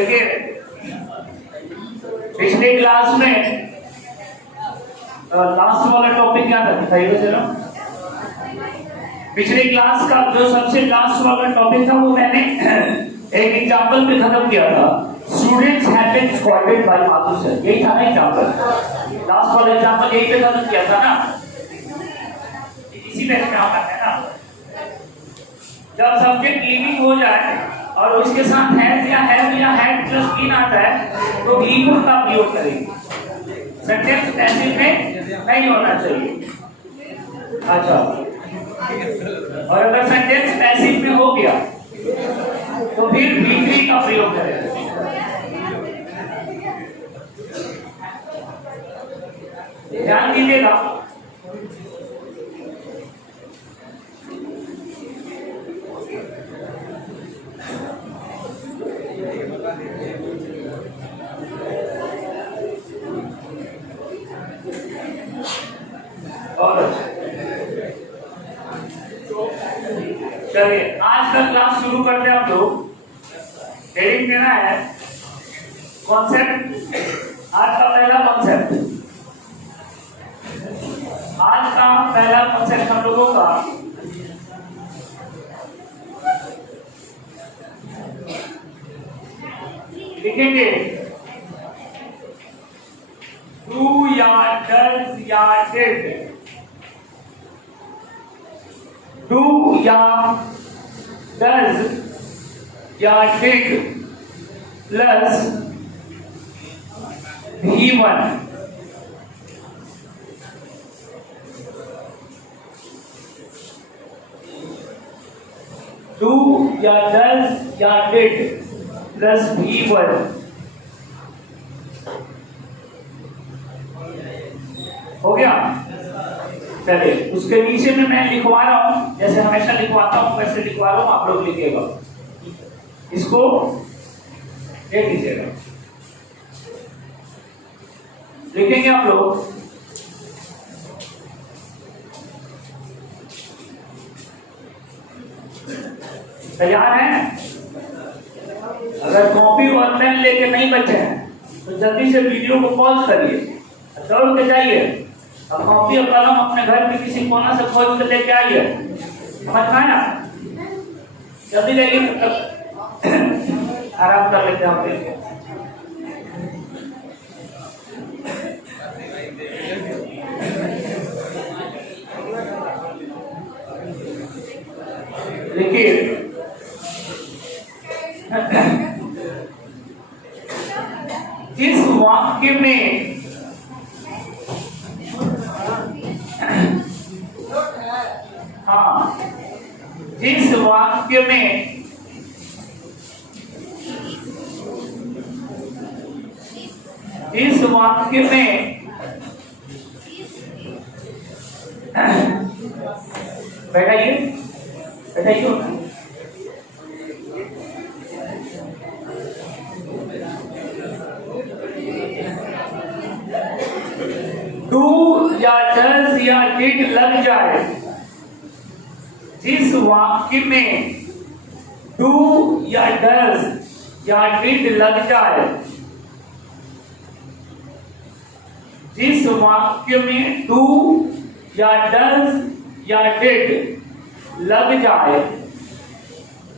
देखिए पिछले क्लास में लास्ट वाला टॉपिक क्या था, बताइए जरा। पिछले क्लास का जो सबसे लास्ट वाला टॉपिक था वो मैंने एक एग्जांपल पे खत्म किया था। Students have been squatted by Madhu sir, यही था ना एग्जांपल। लास्ट वाला एग्जांपल यही पे खत्म किया था ना, इसी पे काम करते हैं ना। जब सब्जेक्ट लिविंग हो जाए और उसके साथ हैज या हैड प्लस बीन आता है तो भी का प्रयोग करेंगे। सेंटेंस पैसिव में नहीं होना चाहिए। अच्छा, और अगर सेंटेंस पैसिव में हो गया तो फिर भी का प्रयोग करें। ध्यान दीजिएगा। और चलिए आज का क्लास शुरू करते हैं हम लोग। हेडिंग देना है कॉन्सेप्ट। आज का पहला कॉन्सेप्ट, आज का पहला कॉन्सेप्ट हम लोगों का लिखेंगे डू या डज या डिड। डू या डज या डिड प्लस V1। डू या डज या डिड प्लस V1 हो गया। चलिए उसके नीचे में मैं लिखवा रहा हूं, जैसे हमेशा लिखवाता हूं वैसे लिखवा रहा हूं, आप लोग लिखिएगा। इसको देख लीजिएगा, लिखेंगे आप लोग। तैयार हैं? अगर कॉपी और पेन लेके नहीं बचे हैं तो जल्दी से वीडियो को पॉज करिए, दौड़ के जाइए और कॉपी और कलम अपने घर में किसी कोना से खोज कर लेके आइए। समझ में आया? जल्दी जाइए, आराम कर लेते हैं। देखिए जिस वाक्य में जिस वाक्य में बैठाइए डू या डज या डिड लग जाए, जिस वाक्य में डू या डज या डिड लग जाए, जिस वाक्य में डू या डज या डिड लग जाए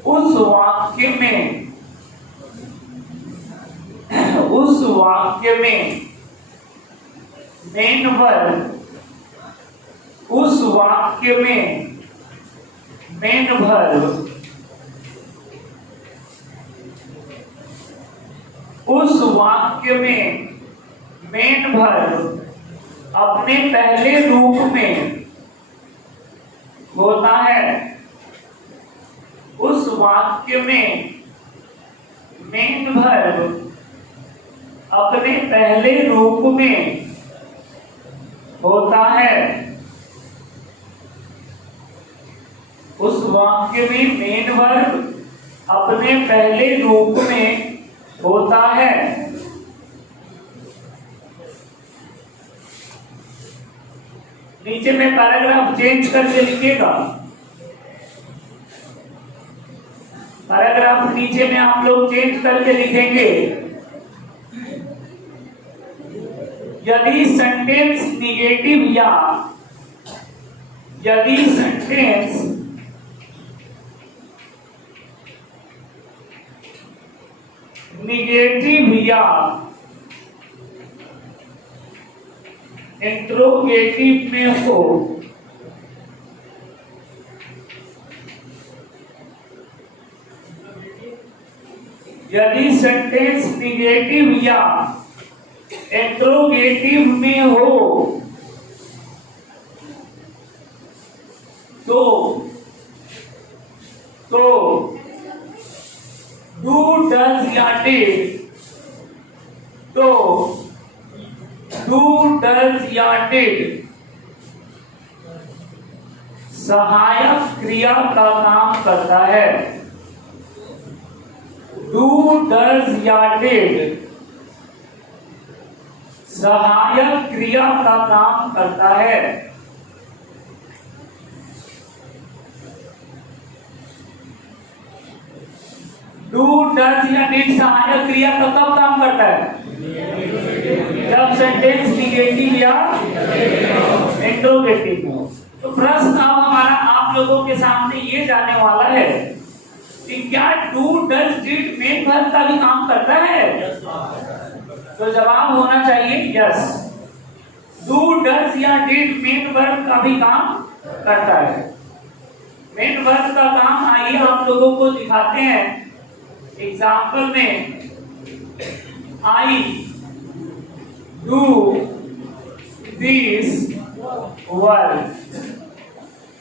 उस वाक्य में मेन वर्ब, उस वाक्य में मेन वर्ब, उस वाक्य में मेन वर्ब अपने पहले रूप में होता है। उस वाक्य में मेन वर्ब अपने पहले रूप में होता है। उस वाक्य में मेन वर्ब अपने पहले रूप में होता है। नीचे में पैराग्राफ चेंज करके लिखिएगा। पैराग्राफ नीचे में आप लोग चेंज करके लिखेंगे, यदि सेंटेंस निगेटिव या यदि सेंटेंस निगेटिव या इंट्रोगेटिव में हो यदि सेंटेंस निगेटिव या इंट्रोगेटिव में हो तो डू डज या डिड तो डू डज या डिड सहायक क्रिया का काम करता है। डू डज या डिड सहायक क्रिया का काम करता है। डू डज या डिड सहायक क्रिया का कब काम करता है? जब सेंटेंस निगेटिव या इंट्रोगेटिव हो। तो प्रश्न अब हमारा आप लोगों के सामने ये जाने वाला है कि क्या do does did main verb का भी काम करता है? तो जवाब होना चाहिए यस। डू डज या डिड मेन वर्ब का भी काम करता है। मेन वर्ब का काम आइए आप लोगों को दिखाते हैं एग्जाम्पल में। I do this work.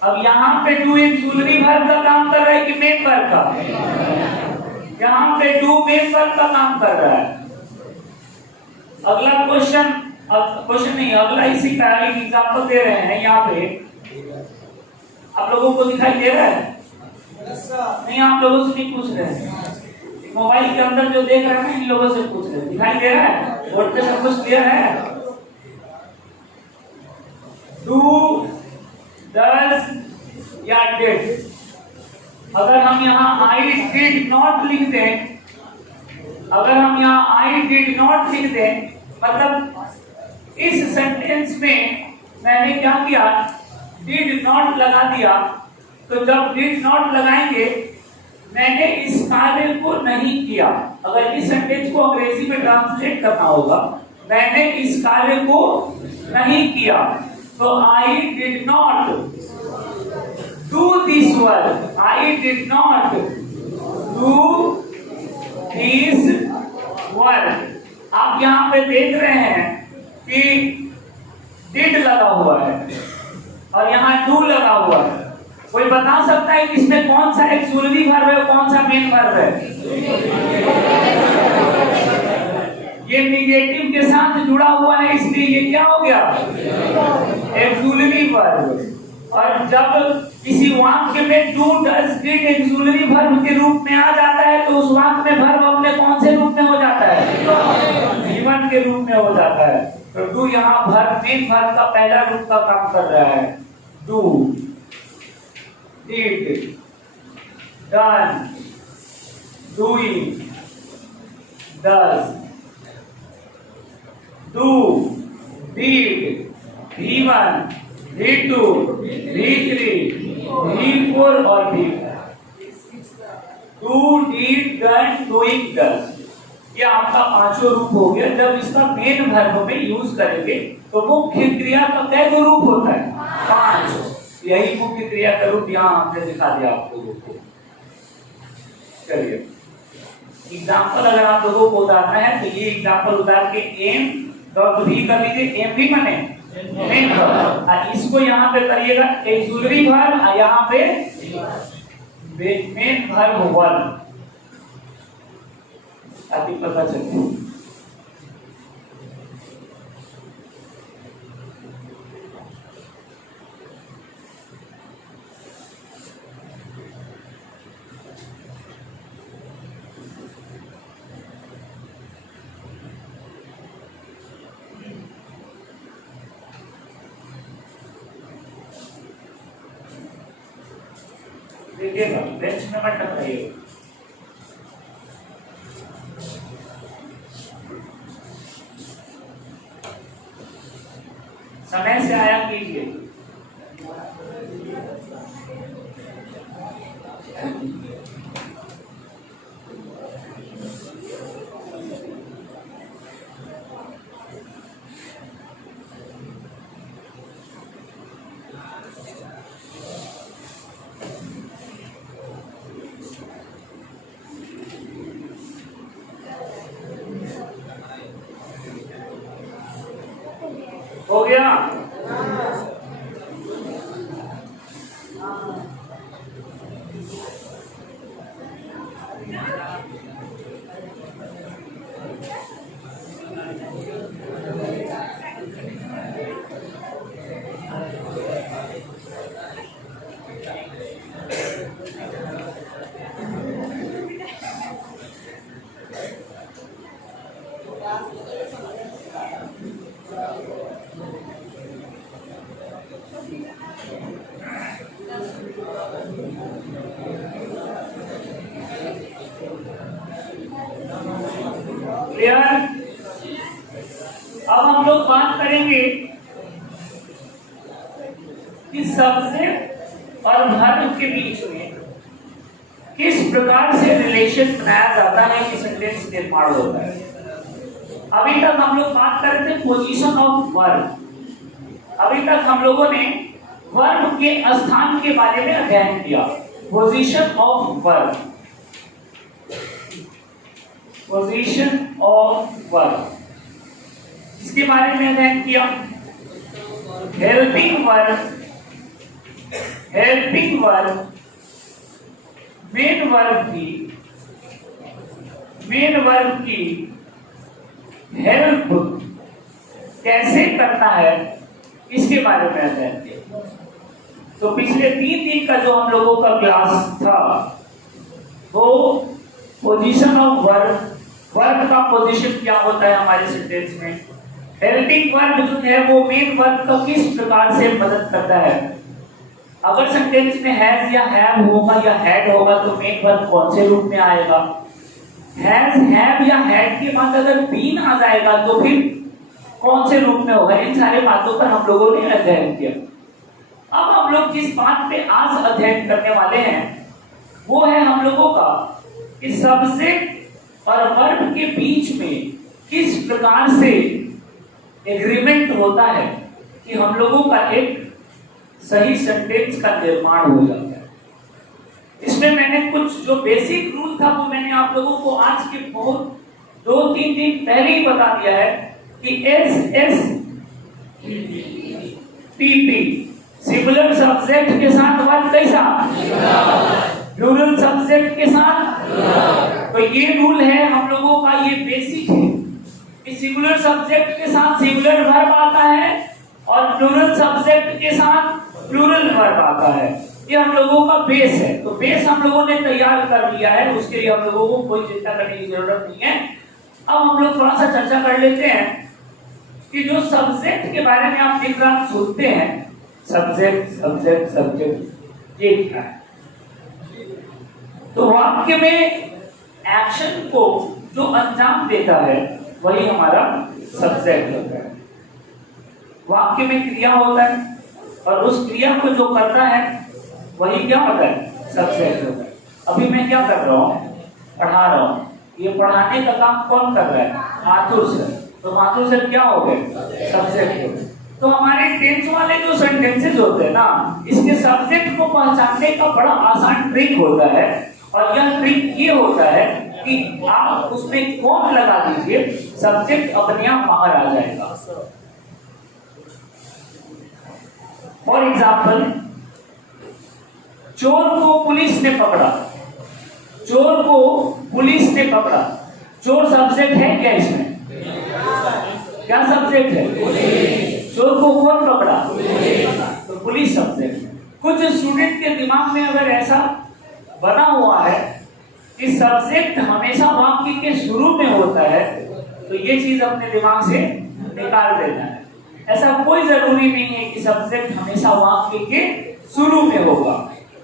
अब यहाँ पे डू एक्सक्लूसिव वर्ब का काम कर रहा है कि मेन वर्ब का? यहाँ पे डू मेन वर्ब का काम कर रहा है। अगला क्वेश्चन नहीं, अगला इसी का एक एग्जांपल दे रहे हैं। यहाँ पे आप लोगों को दिखाई दे रहा है? नहीं, आप लोगों से नहीं पूछ रहे हैं, मोबाइल के अंदर जो देख रहे हैं इन लोगों से पूछ रहे हैं। दिखाई दे रहा है? बोर्ड पे सब कुछ क्लियर है? डू डज या डिड। अगर हम यहाँ आई डिड नॉट लिख दें, अगर हम यहाँ आई डिड नॉट लिख दें, मतलब इस सेंटेंस में मैंने क्या किया, डिड नॉट लगा दिया। तो जब डिड नॉट लगाएंगे मैंने इस कार्य को नहीं किया। अगर इस सेंटेंस को अंग्रेजी में ट्रांसलेट करना होगा, मैंने इस कार्य को नहीं किया। तो I did not do this work. I did not do this work. आप यहाँ पे देख रहे हैं कि डिड लगा हुआ है और यहाँ डू लगा हुआ है। कोई बता सकता है कि इसमें कौन सा एक्सक्लूसिव वर्ब है और कौन सा मेन वर्ब है? ये निगेटिव के साथ जुड़ा हुआ है, इसलिए ये क्या हो गया? Exclusive verb. और जब किसी वाक्य में do does did exclusive verb के रूप में आ जाता है तो उस वाक्य में वर्ब अपने कौन से रूप में हो जाता है? गिवन के रूप में हो जाता है। तो डू यहाँ वर्ब मेन वर्ब का पहला रूप का काम कर रहा है। Do, did, done, doing, does, do, did, given, did do, did three, did four और did। do, did, done, doing, does। ये आपका पांचों रूप हो गया। जब इसका मेन वर्ब में यूज करेंगे तो मुख्य क्रिया का कैसे रूप होता है? 5। यही मुख्य क्रिया का रूप यहाँ हमने दिखा दिया आप लोगों को। चलिए एग्जाम्पल अगर आप लोगों को उतारना है तो ये एग्जाम्पल उतार के एम डॉट भी कर लीजिए। एम भी माने मेन वर्ब, इसको यहाँ पे करिएगा एक्सक्लूसिव वर्ब, यहाँ पे मेन वर्ब 1 ताकि पता चले। देखिएगा बेंच में मत टकराइएगा। कैसे आया कीजिए। हो गया। क्लियर। अब हम लोग बात करेंगे कि सब्जेक्ट और वर्ब के बीच में किस प्रकार से रिलेशन बनाया जाता है कि सेंटेंस निर्माण होता है। अभी तक हम लोग बात कर रहे थे पोजीशन ऑफ वर्ब। अभी तक हम लोगों ने वर्ब के स्थान के बारे में अध्ययन किया। Position of verb, position of verb, इसके बारे में अध्ययन किया। Helping verb, helping verb main verb की हेल्प कैसे करता है इसके बारे में अध्ययन किया। तो पिछले 3 दिन का जो हम लोगों का क्लास था वो पोजीशन ऑफ वर्ब, वर्ब का पोजीशन क्या होता है हमारे सेंटेंस में, हेल्पिंग वर्ब जो है वो मेन वर्ब का किस प्रकार से मदद करता है। अगर सेंटेंस में हैज या हैव होगा या हैड होगा तो मेन वर्ब कौन से रूप में आएगा। हैज, हैव या हैड के बाद अगर बीन आ जाएगा तो फिर कौन से रूप में होगा। इन सारे बातों पर हम लोगों ने अध्ययन किया। अब हम लोग जिस बात पे आज अध्ययन करने वाले हैं वो है हम लोगों का कि सब्जेक्ट और वर्ब के बीच में किस प्रकार से एग्रीमेंट होता है कि हम लोगों का एक सही सेंटेंस का निर्माण हो जाता है। इसमें मैंने कुछ जो बेसिक रूल था वो मैंने आप लोगों को आज के बहुत 2-3 दिन पहले ही बता दिया है कि एस टी सिंगुलर सब्जेक्ट के साथ वर्ब कैसा, प्लूरल सब्जेक्ट के साथ। तो ये रूल है हम लोगों का, ये बेसिक है कि सिंगुलर सब्जेक्ट के साथ सिंगुलर वर्ब आता है और प्लूरल सब्जेक्ट के साथ प्लूरल वर्ब आता है। ये हम लोगों का बेस है। तो बेस हम लोगों ने तैयार कर लिया है, उसके लिए हम लोगों को कोई चिंता करने की जरूरत नहीं है। अब हम लोग थोड़ा सा चर्चा कर लेते हैं कि जो सब्जेक्ट के बारे में आप दिन रात सुनते हैं, सब्जेक्ट सब्जेक्ट सब्जेक्ट, ये क्या है। तो वाक्य में एक्शन को जो अंजाम देता है वही हमारा सब्जेक्ट होता है। वाक्य में क्रिया होता है और उस क्रिया को जो करता है वही क्या होता है, सब्जेक्ट होता है। अभी मैं क्या कर रहा हूँ, पढ़ा रहा हूँ। ये पढ़ाने का काम कौन कर रहा है, माथुर सर। तो माथुर सर क्या हो गए, सब्जेक्ट हो गए। तो हमारे टेंस वाले जो सेंटेंसेस होते हैं ना, इसके सब्जेक्ट को पहचानने का बड़ा आसान ट्रिक होता है। और यह ट्रिक ये होता है कि आप उसमें कौन लगा दीजिए, सब्जेक्ट अपने आप बाहर आ जाएगा। फॉर एग्जाम्पल, चोर को पुलिस ने पकड़ा, चोर को पुलिस ने पकड़ा। चोर सब्जेक्ट है क्या इसमें, क्या सब्जेक्ट है, चोर को कौन पकड़ा, तो पुलिस सब्जेक्ट है। कुछ स्टूडेंट के दिमाग में अगर ऐसा बना हुआ है कि सब्जेक्ट हमेशा वाक्य के शुरू में होता है तो ये चीज अपने दिमाग से निकाल देना है। ऐसा कोई जरूरी नहीं है कि सब्जेक्ट हमेशा वाक्य के शुरू में होगा।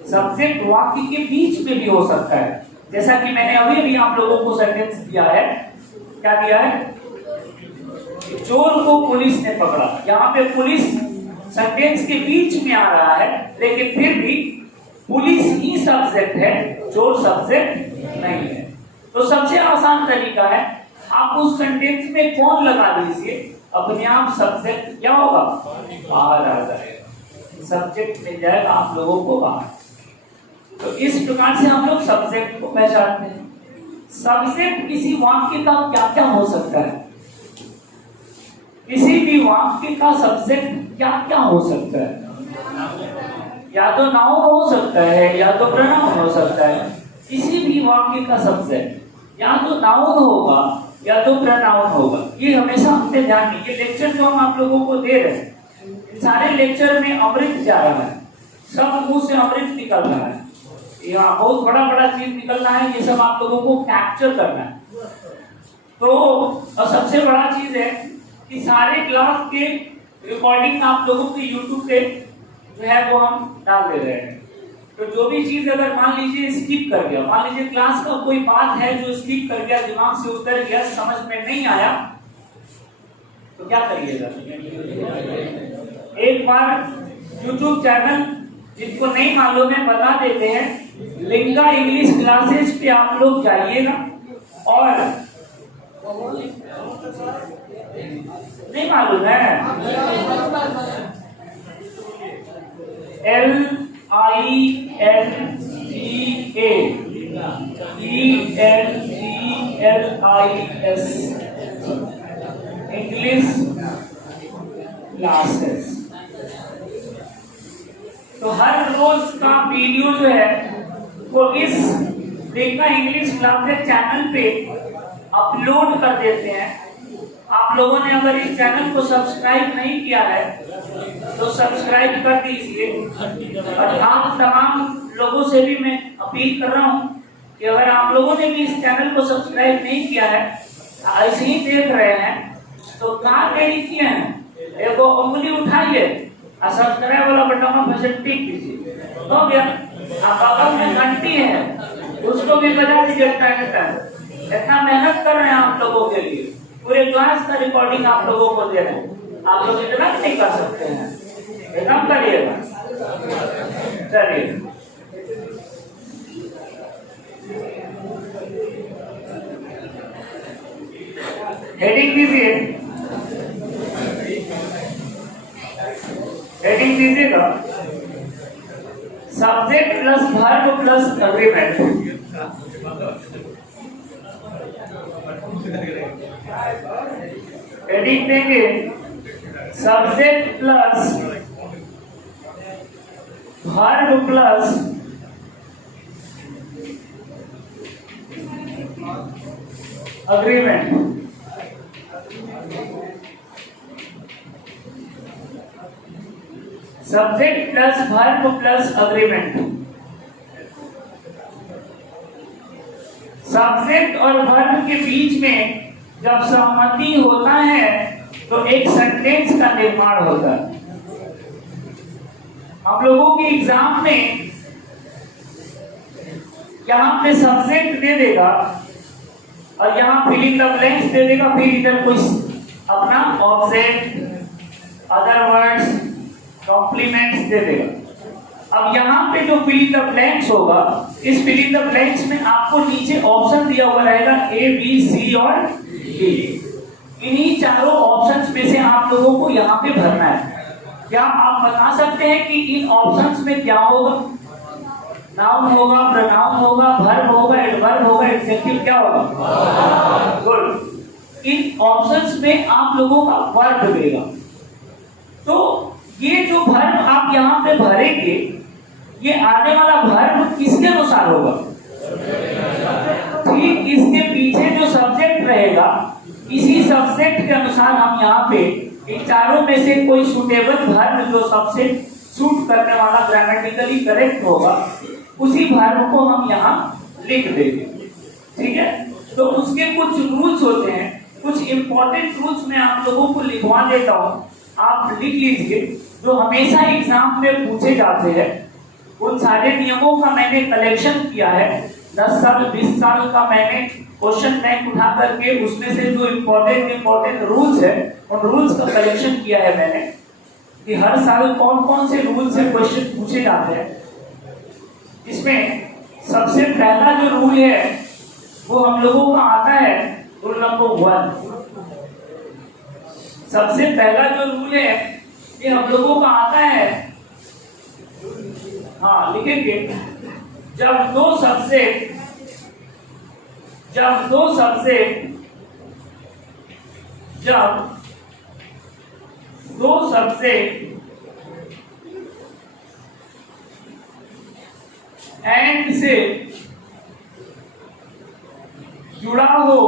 सब्जेक्ट वाक्य के बीच में भी हो सकता है। जैसा कि मैंने अभी भी आप लोगों को सेंटेंस दिया है, क्या दिया है, चोर को पुलिस ने पकड़ा। यहाँ पे पुलिस सेंटेंस के बीच में आ रहा है, लेकिन फिर भी पुलिस ही सब्जेक्ट है, चोर सब्जेक्ट नहीं है। तो सबसे आसान तरीका है, आप उस सेंटेंस में कौन लगा दीजिए, अपने आप सब्जेक्ट क्या होगा, बाहर आ जाएगा, सब्जेक्ट मिल जाएगा आप लोगों को बाहर। तो इस प्रकार से हम लोग सब्जेक्ट को पहचानते हैं। सब्जेक्ट किसी वाक्य का क्या क्या हो सकता है, किसी भी वाक्य का सब्जेक्ट क्या क्या हो सकता है, या तो नाउन हो सकता है या तो प्रोनाउन हो सकता है। किसी भी वाक्य का सब्जेक्ट या तो नाउन होगा या तो प्रोनाउन होगा, ये हमेशा हमने ध्यान रखिए। ये लेक्चर जो हम आप लोगों को दे रहे हैं, सारे लेक्चर में अमृत जा रहा है, सब मुंह से अमृत निकल रहा है, यहाँ बहुत बड़ा बड़ा चीज निकल रहा है, ये सब आप लोगों को कैप्चर करना है। तो और सबसे बड़ा चीज है कि सारे क्लास के रिकॉर्डिंग आप लोगों के यूट्यूब पे जो है वो हम डाल दे रहे हैं। तो जो भी चीज अगर मान लीजिए स्किप कर गया, मान लीजिए क्लास का कोई बात है जो स्किप कर गया, दिमाग से उतर गया, समझ में नहीं आया, तो क्या करिएगा, एक बार यूट्यूब चैनल जिनको नहीं मालूम है बता देते हैं, लिंगा इंग्लिश क्लासेस पे आप लोग जाइएगा और नहीं मालूम है, LINGA इंग्लिश क्लासेस। तो हर रोज का वीडियो जो है वो इस लिंगा इंग्लिश क्लासेस चैनल पे अपलोड कर देते हैं। आप लोगों ने अगर इस चैनल को सब्सक्राइब नहीं किया है तो सब्सक्राइब कर दीजिए। और आप तमाम लोगों से भी मैं अपील कर रहा हूँ कि अगर आप लोगों ने भी इस चैनल को सब्सक्राइब नहीं किया है, ऐसे ही देख रहे हैं, तो कहाँ देरी किए हैं, एक उंगली उठाइए और सब्सक्राइब वाला बटन में टिक कीजिए, हो गया। आप बगल में घंटी है उसको भी बजा दीजिए टाइम टाइम। इतना मेहनत कर रहे हैं आप लोगों के लिए, पूरे क्लास का रिकॉर्डिंग आप लोगों को दे रहे हैं, आप लोग इतना नहीं कर सकते हैं, इतना करिएगा। चलिए हेडिंग दीजिए, हेडिंग दीजिएगा subject plus verb plus agreement. Heading देंगे subject plus verb plus agreement. Subject plus verb plus agreement. Subject और वर्ब के बीच में जब सहमति होता है तो एक सेंटेंस का निर्माण होता है। हम लोगों के एग्जाम में यहाँ पे सब्जेक्ट दे देगा और यहाँ फिलिंग द ब्लैंक्स दे देगा, फिर इधर कोई अपना ऑब्जेक्ट, अदर वर्ड्स, कॉम्प्लीमेंट्स दे देगा। अब यहाँ पे जो फिलिंग द ब्लैंक्स होगा, इस फिलिंग द ब्लैंक्स में आपको नीचे ऑप्शन दिया हुआ रहेगा A, B, C और D। इन्हीं चारों ऑप्शंस में से आप लोगों को यहाँ पे भरना है। क्या आप बता सकते हैं कि इन ऑप्शंस में क्या होगा? नाउन होगा, प्रोनाउन होगा, वर्ब होगा, एडवर्ब होगा, एडजेक्टिव क्या होगा? गुड। इन ऑप्शंस में आप लोगों का वर्ब देगा। तो ये जो वर्ब आप यहाँ पे भरेंगे, ये आने वाला वर्ब किसके अनुसार होगा? ठीक इसके पीछे जो सब्जेक्ट रहेगा, इसी सब्जेक्ट के अनुसार हम यहाँ पे इन चारों में से कोई सुटेबल वर्ब जो सबसे सूट करने वाला, ग्रामेटिकली करेक्ट होगा, उसी वर्ब को हम यहाँ लिख देंगे। ठीक है, तो उसके कुछ रूल्स होते हैं, कुछ इंपॉर्टेंट रूल्स मैं आप लोगों को लिखवा देता हूँ, आप लिख लीजिए, जो हमेशा एग्जाम में पूछे जाते हैं। उन सारे नियमों का मैंने कलेक्शन किया है, 10 साल 20 साल का मैंने क्वेश्चन बैंक उठा करके उसमें से जो इंपॉर्टेंट रूल्स है, उन रूल्स का कलेक्शन किया है मैंने। कि हर साल कौन कौन से रूल से क्वेश्चन पूछे जाते हैं। इसमें सबसे पहला जो रूल है वो हम लोगों का आता है रूल नंबर 1। सबसे पहला जो रूल है ये हम लोगों का आता है, हाँ लिखेंगे, जब दो सब्जेक्ट एंड से जुड़ा हो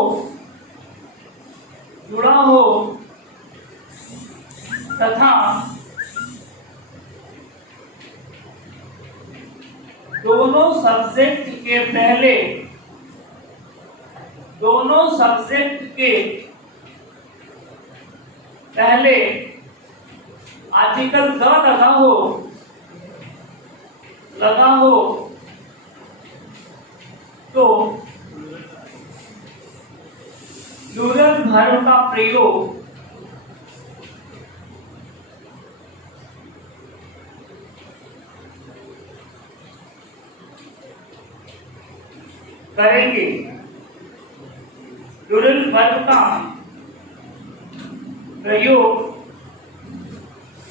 तथा दोनों सब्जेक्ट के पहले आर्टिकल द लगा हो तो प्लूरल वर्ब का प्रयोग करेंगे। प्लूरल वर्ब का प्रयोग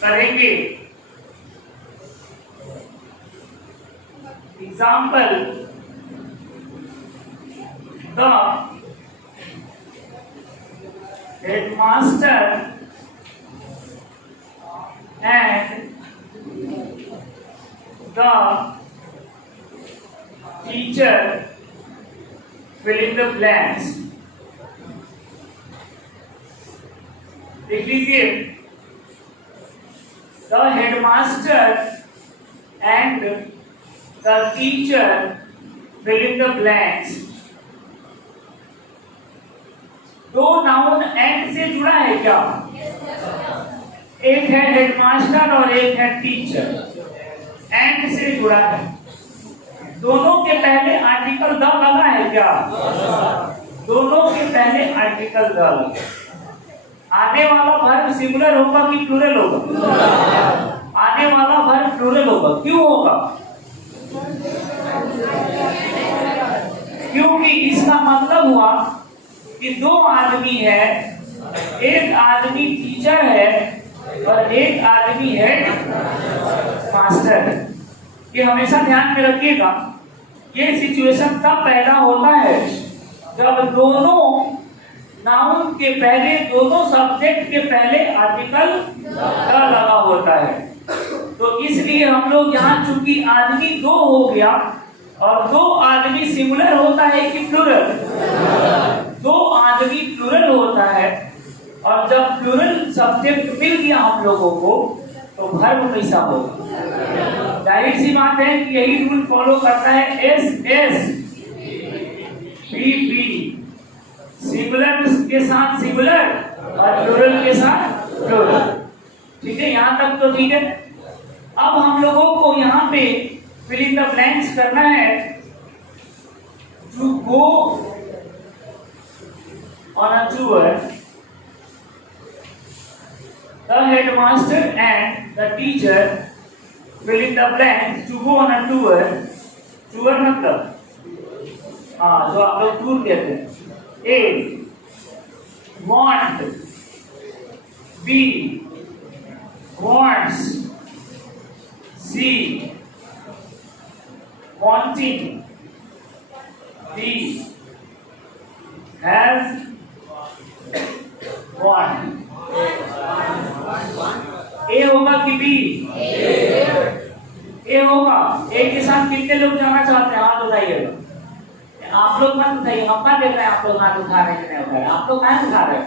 करेंगे। Example, the headmaster and the teacher fill in the blanks। देख लीजिए, the headmaster and the teacher fill in the blanks। दो नाउन एंड से जुड़ा है क्या? एक है हेडमास्टर और एक है टीचर, एंड से जुड़ा है। दोनों के पहले आर्टिकल द लगा है क्या? दोनों के पहले आर्टिकल द लगा। आने वाला वर्ब सिंगुलर होगा कि प्लूरल होगा? आने वाला वर्ब प्लूरल होगा। क्यों होगा? क्योंकि इसका मतलब हुआ कि दो आदमी है, एक आदमी टीचर है और एक आदमी हेड मास्टर है। ये हमेशा ध्यान में रखिएगा। ये सिचुएशन तब पैदा होता है जब दोनों नाउन के पहले, दोनों सब्जेक्ट के पहले आर्टिकल द लगा होता है। तो इसलिए हम लोग यहाँ चूंकि आदमी दो हो गया और दो आदमी सिंगुलर होता है कि प्लूरल? दो आदमी प्लूरल होता है। और जब प्लूरल सब्जेक्ट मिल गया हम लोगों को तो वर्ब कैसा होगा? जाहिर सी बात है कि यही रूल फॉलो करता है S S B B, singular के साथ सिंगुलर और प्लूरल के साथ प्लूरल। ठीक है, यहाँ तक तो ठीक है। अब हम लोगों को यहाँ पे फिल इन द ब्लैंक्स करना है। To go on a tour, the headmaster and the teacher fill in the blanks to go on a tour। tour मतलब हाँ, जो आप लोग टूर कहते हैं। A want, B wants, C wanting, D has want। ए होगा कि बी? ए होगा। ए के साथ कितने लोग जाना चाहते हैं? हाथ उठाइएगा। आप लोग मत उठाइए, हम क्या देख रहे हैं आप लोग हाथ उठा रहे हैं कि नहीं उठा रहे? आप लोग कहाँ उठा रहे हैं?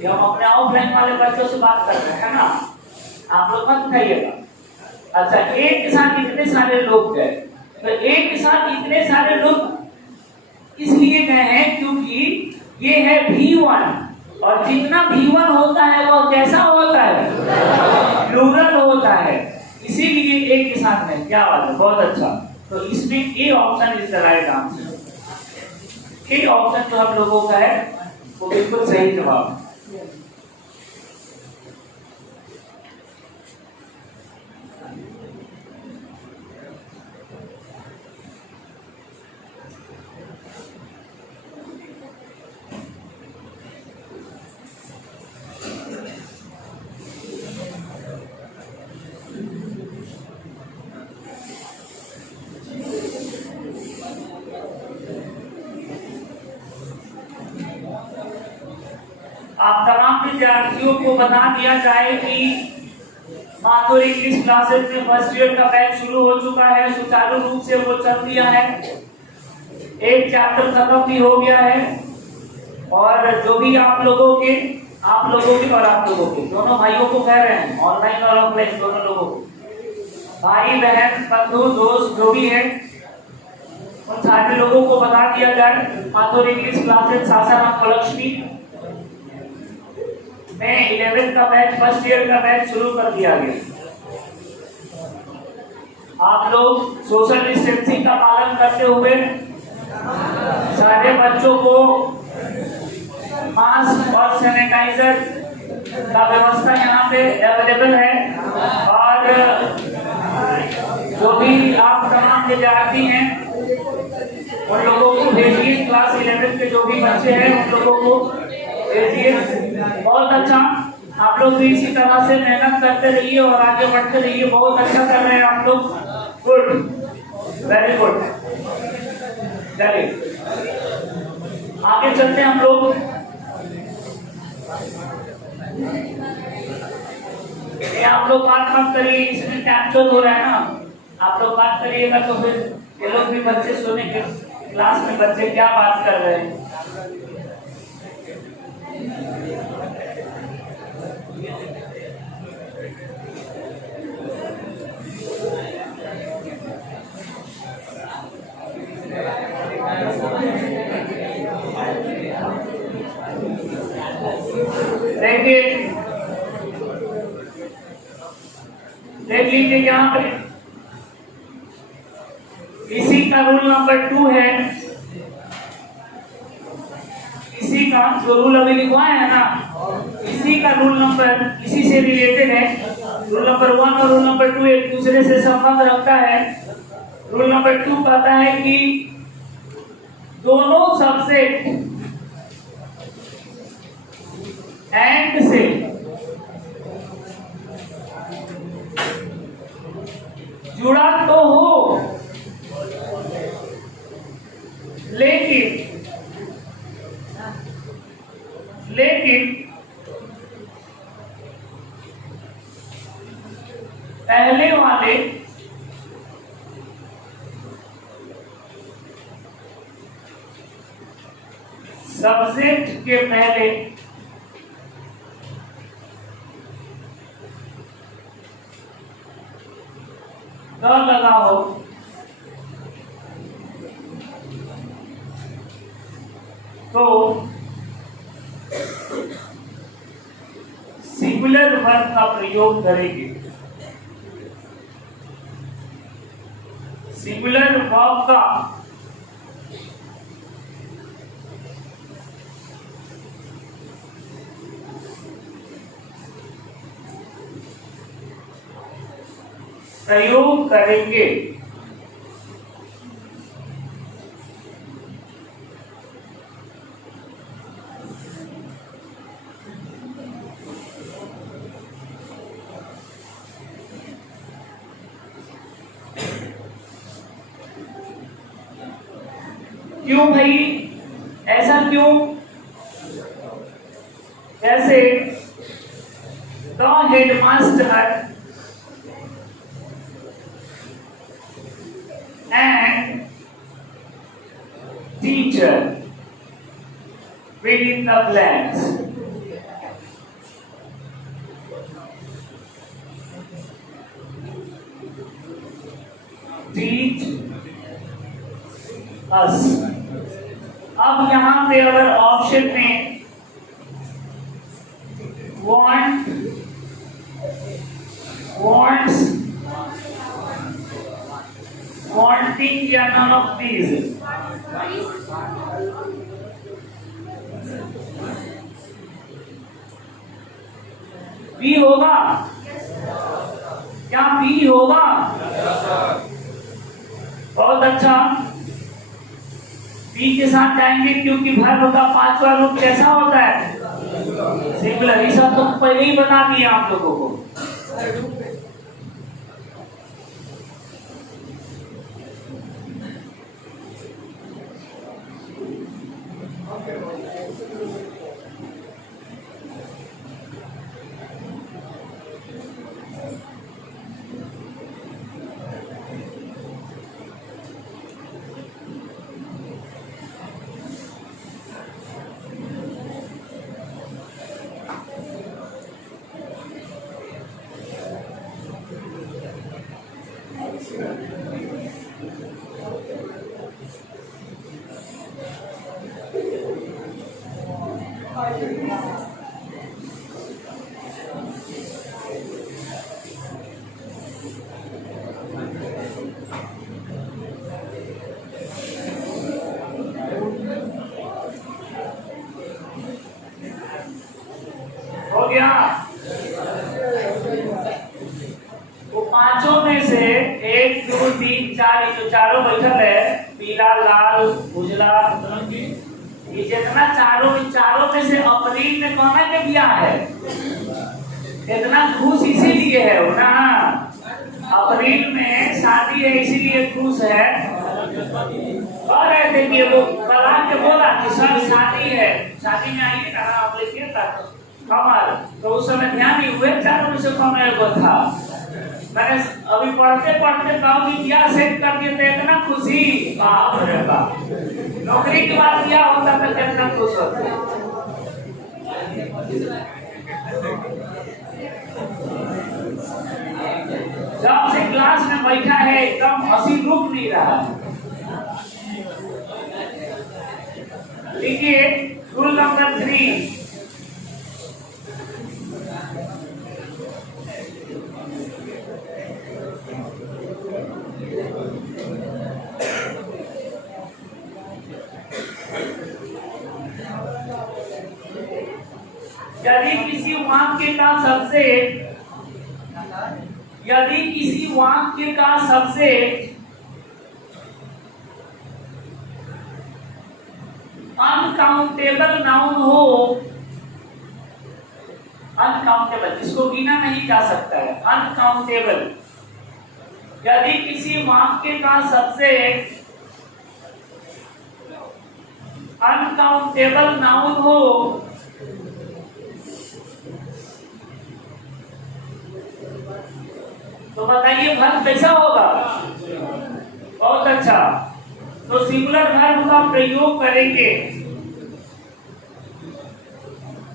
ये हम अपने ऑफलाइन वाले बच्चों से बात कर रहे हैं ना, आप लोग मत उठाइएगा। अच्छा, ए के साथ इतने सारे लोग गए, तो ए के साथ इतने सारे लोग इसलिए गए हैं क्योंकि ये है V1 और जितना V1 होता है वह कैसा होता है? प्लूरल होता है। इसीलिए एक के साथ में। क्या बात है, बहुत अच्छा। तो इसमें A option is the right answer. A option जो हम लोगों का है वो बिल्कुल सही जवाब है। विद्यार्थियों को बता दिया जाए कि माथुर इंग्लिश क्लासेस में फर्स्ट ईयर का बैच शुरू हो चुका है, सुचारू रूप से वो चल दिया है, एक चैप्टर खत्म भी हो गया है। और जो भी आप लोगों के और आप लोगों के दोनों भाइयों को कह रहे हैं, ऑनलाइन और ऑफलाइन दोनों लोगों को, भाई बहन बंधु दोस्त जो भी है उन सारे लोगों को बता दिया जाए माथुर इंग्लिश क्लासेस सासाराम कलक्ष्मी में 11th का बैच, फर्स्ट ईयर का बैच शुरू कर दिया गया। आप लोग सोशल डिस्टेंसिंग का पालन करते हुए सारे बच्चों को मास्क और सैनिटाइजर का व्यवस्था यहाँ पे अवेलेबल है। और जो भी आप तमाम विद्यार्थी हैं उन लोगों को भेजिए, क्लास 11 के जो भी बच्चे हैं उन लोगों को भेजिए। बहुत अच्छा, आप लोग भी इसी तरह से मेहनत करते रहिए और आगे बढ़ते रहिए। बहुत अच्छा कर रहे हैं आप लोग, गुड, वेरी गुड। चलिए आगे चलते हैं हम लोग। ये आप लोग बात मत करिए, इसमें कैप्चर हो रहा है ना, आप लोग बात करिएगा तो फिर ये लोग भी बच्चे सुनेंगे क्लास में बच्चे क्या बात कर रहे हैं। देख लीजिए यहाँ पर इसी का रूल नंबर 2 है, इसी का जो रूल अभी लिखवाया है ना, इसी का रूल नंबर इसी से रिलेटेड है। रूल नंबर 1 और रूल नंबर 2 एक दूसरे से संबंध रखता है। रूल नंबर 2 कहता है कि दोनों सब्जेक्ट एंड से जुड़ा तो हो, लेकिन पहले वाले सब्जेक्ट के पहले द लगा हो तो सिंगुलर वर्ब का प्रयोग करेंगे। सिंगुलर वर्ब का प्रयोग करेंगे। क्यों भाई, ऐसा क्यों? जैसे the headmaster and teacher fill in the blanks. Teach us. अब यहाँ पे अगर ऑप्शन में want, wants, wanting या none of these, बी होगा क्या? बी होगा। बहुत अच्छा, बी के साथ जाएंगे क्योंकि वर्ब का 5वां रूप कैसा होता है? सिंगुलर। ये सब तो पहले ही बता दिया आप लोगों को। हो गया। वो पांचों में से 1 2 3 4 जो चारों बैठल है, पीला लाल उजला, ये जितना चारों में से अप्रैल में कौन के ब्याह है? इतना खुश इसीलिए है वो ना, अप्रैल में शादी है इसीलिए खुश है। और देखिए वो कला के बोला कि सर शादी है, शादी में आइए ना आप लिखिए तक कमल, तो उस समय ध्यान नहीं हुए चारों में से कौन एगो था। मैंने अभी पढ़ते पढ़ते ताऊ जी क्या सेट कर दिए थे, इतना खुशी, बाप रे बाप। नौकरी के बाद क्या होता था, कितना खुश होते। जब से क्लास में बैठा है एकदम हंसी रुक नहीं रहा। देखिए रूल नंबर 3, यदि किसी वाक्य का सबसे अनकाउंटेबल नाउन हो, अनकाउंटेबल जिसको गिना नहीं जा सकता है, अनकाउंटेबल, यदि किसी वाक्य का सबसे अनकाउंटेबल नाउन हो तो बताइए वर्ब कैसा होगा? बहुत अच्छा। तो सिंगुलर वर्ब का प्रयोग करेंगे।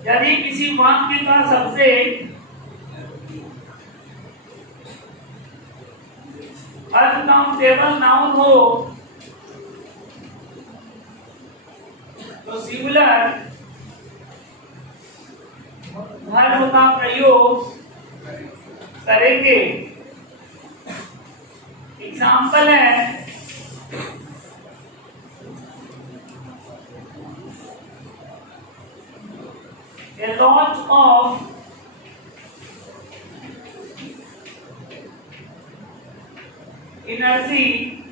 यदि किसी वाक्य का सबसे अनकाउंटेबल नाउन हो तो सिंगुलर वर्ब का प्रयोग करेंगे। एग्जाम्पल है a lot of energy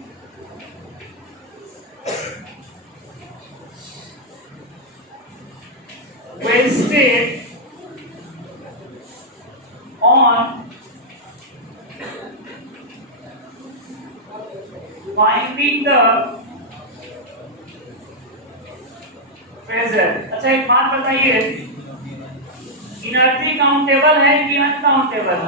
wasted on finding the treasure। अच्छा एक बात बताइए, एनर्जी काउंटेबल है कि uncountable?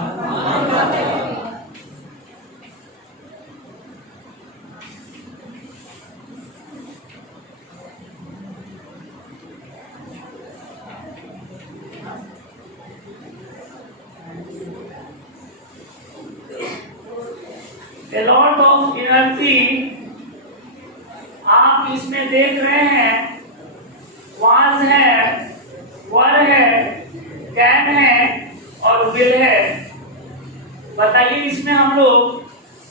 A lot of energy, आप इसमें देख रहे हैं was है, were है, can है और will है। बताइए इसमें हम लोग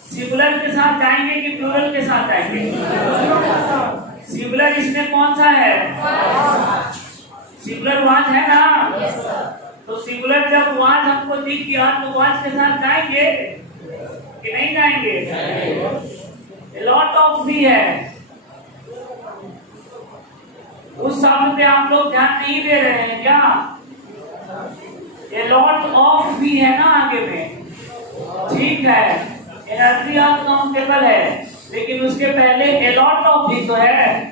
सिंगुलर के साथ जाएंगे कि प्लूरल के साथ जाएंगे? सिंगुलर इसमें कौन सा है? सिंगुलर वाज है ना? तो सिंगुलर जब वाज हमको दिख गया तो वाज के साथ जाएंगे कि नहीं जाएंगे? लॉट ऑफ भी है, उस शब्द पे आप लोग ध्यान नहीं दे रहे हैं क्या? ये लॉट ऑफ भी है ना आगे में, ठीक है, एनर्जी अनकाउंटेबल है, लेकिन उसके पहले ए लॉट ऑफ भी तो है।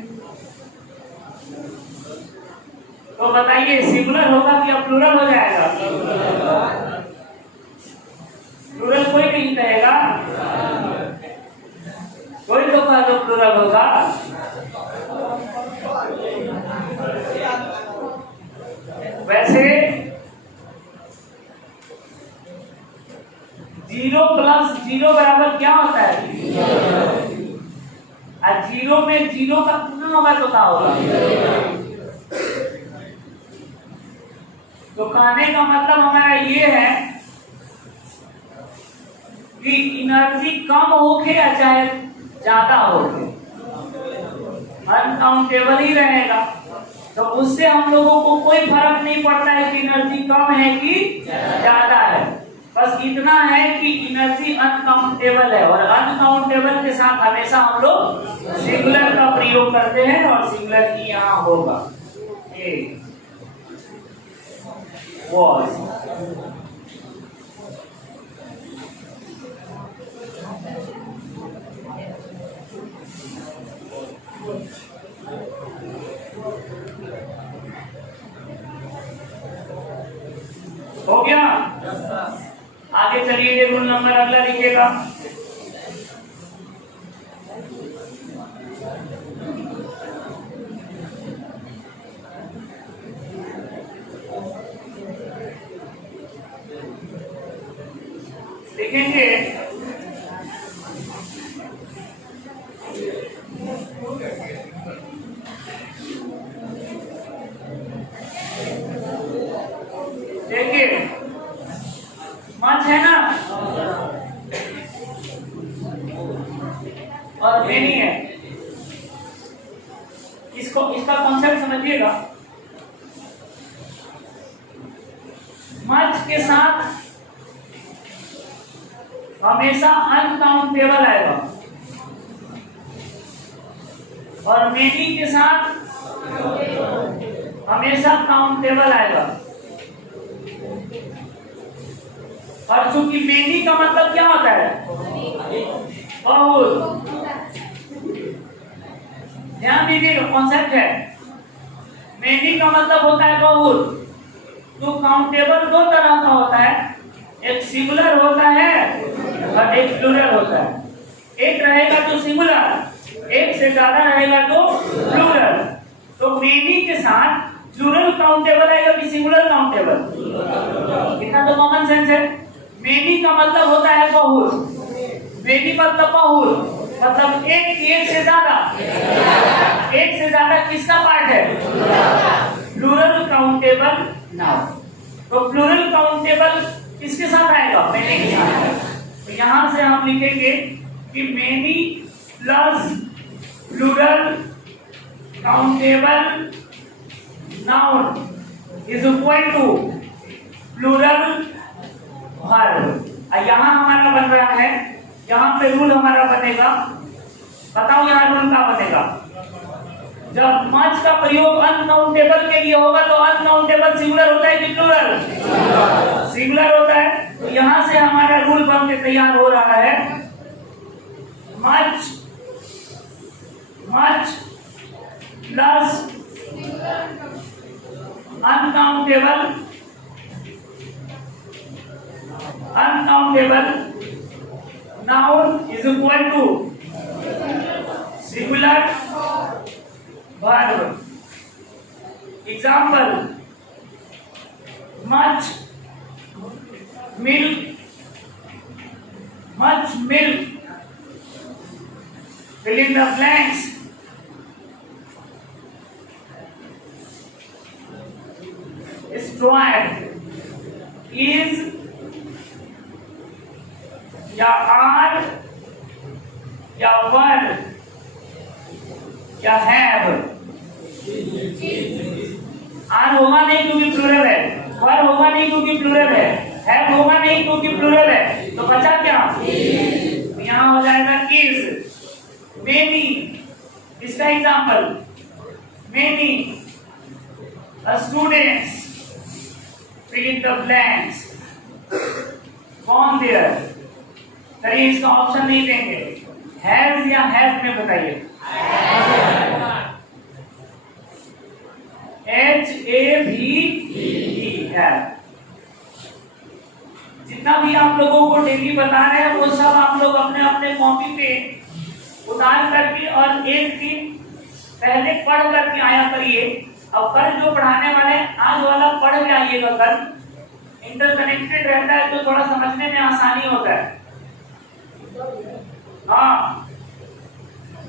तो बताइए सिंगुलर होगा कि प्लूरल हो जाएगा? प्लूरल कोई नहीं कहेगा, कोई तो कहा तो प्लूरल होगा। वैसे 0 + 0 बराबर क्या होता है? जीरो में जीरो का गुना होगा तो क्या होगा? तो कहने का मतलब हमारा ये है कि एनर्जी कम होके या चाहे ज्यादा होके अनकाउंटेबल ही रहेगा। तो उससे हम लोगों को कोई फर्क नहीं पड़ता है कि एनर्जी कम है कि ज्यादा है। बस इतना है कि एनर्जी अनकाउंटेबल है और अनकाउंटेबल के साथ हमेशा हम लोग सिंगुलर का प्रयोग करते हैं और सिंगुलर ही यहाँ होगा। was हो गया। आगे चलिए रूल नंबर अगला लिखिएगा। लिखेंगे देखिए मच है ना और मेनी है। इसको इसका कॉन्सेप्ट समझिएगा। मच के साथ हमेशा अनकाउंटेबल आएगा और मेनी के साथ हमेशा काउंटेबल आएगा। और चूंकि मेनी का मतलब क्या होता है? बहुत। ध्यान दीजिएगा, कॉन्सेप्ट है। मेनी का मतलब होता है बहुत। तो काउंटेबल दो तरह का होता है, एक सिंगुलर होता है और एक प्लूरल होता है। एक रहेगा तो सिंगुलर, एक से ज्यादा रहेगा तो प्लूरल। तो मेनी के साथ प्लूरल काउंटेबल आएगा कि सिंगुलर काउंटेबल? इतना तो कॉमन सेंस है। मेनी का मतलब होता है बहुत। मेनी मतलब बहुत, मतलब एक से ज्यादा। एक से ज्यादा किसका पार्ट है? Plural countable noun. तो प्लूरल काउंटेबल किसके साथ आएगा? मेनी के साथ। तो यहां से हम लिखेंगे कि many plus plural countable noun is equal to plural verb. यहाँ हमारा बन रहा है, यहाँ पे रूल हमारा बनेगा। बताओ यहाँ रूल क्या बनेगा? जब मच का प्रयोग अनकाउंटेबल के लिए होगा तो अनकाउंटेबल सिंगुलर होता है कि प्लूरल? सिंगुलर होता है। तो यहाँ से हमारा रूल बन के तैयार हो रहा है। Much plus uncountable noun is equal to singular verb. Example, much milk, fill in the blanks, destroyed is या are या were या have। आर होगा नहीं क्योंकि प्लूरल है, वर होगा नहीं क्योंकि प्लूरल है, हैव होगा नहीं क्योंकि प्लूरल है। तो बचा क्या? तो यहाँ हो जाएगा इज। मेनी, इसका example, many students fill in the blanks, कौन देयर? चलिए इसका ऑप्शन नहीं देंगे, हैज या हैज में बताइए। HAVE है। जितना भी आप लोगों को डेली बता रहे हैं वो सब आप लोग अपने अपने कॉपी पे उतार करके और एक दिन पहले पढ़ करके आया करिए। अब कल जो पढ़ाने वाले आज वाला पढ़ के आइएगा। कल इंटरकनेक्टेड रहता है तो थोड़ा समझने में आसानी होता है। हाँ,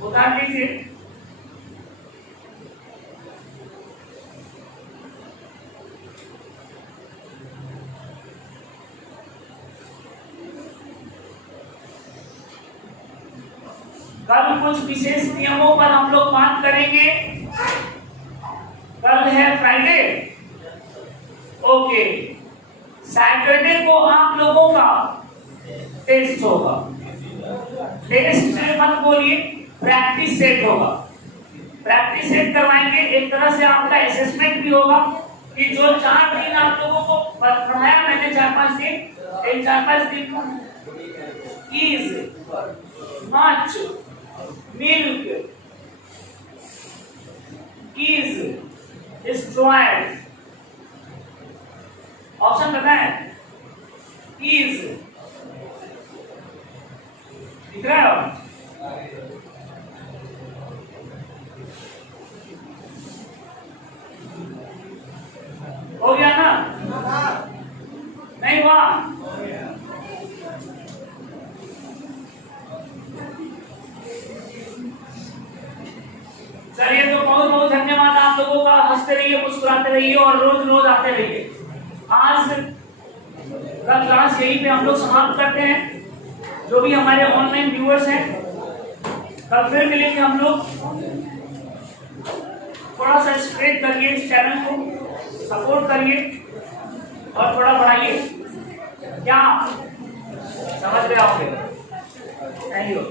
उतार लीजिए। कल कुछ विशेष नियमों पर हम लोग बात करेंगे। कल है फ्राइडे, ओके। सैटरडे को आप लोगों का टेस्ट होगा। टेस्ट मत बोलिए, प्रैक्टिस सेट होगा। प्रैक्टिस सेट करवाएंगे, एक तरह से आपका असेसमेंट भी होगा कि जो 4 दिन आप लोगों को पढ़ाया मैंने 4-5 दिन, इन 4-5 दिन is, much, milk, is, destroyed, option पता है? is, दिख रहा है? हो गया ना? नहीं हुआ? चलिए, तो बहुत बहुत धन्यवाद आप लोगों का। हंसते रहिए, मुस्कुराते रहिए और रोज रोज आते रहिए। आज का क्लास यहीं पे हम लोग समाप्त करते हैं। जो भी हमारे ऑनलाइन व्यूअर्स हैं, कल फिर मिलेंगे हम लोग। थोड़ा सा स्प्रेड करिए इस चैनल को, सपोर्ट करिए और थोड़ा बढ़ाइए। क्या समझ रहे होंगे? Thank you.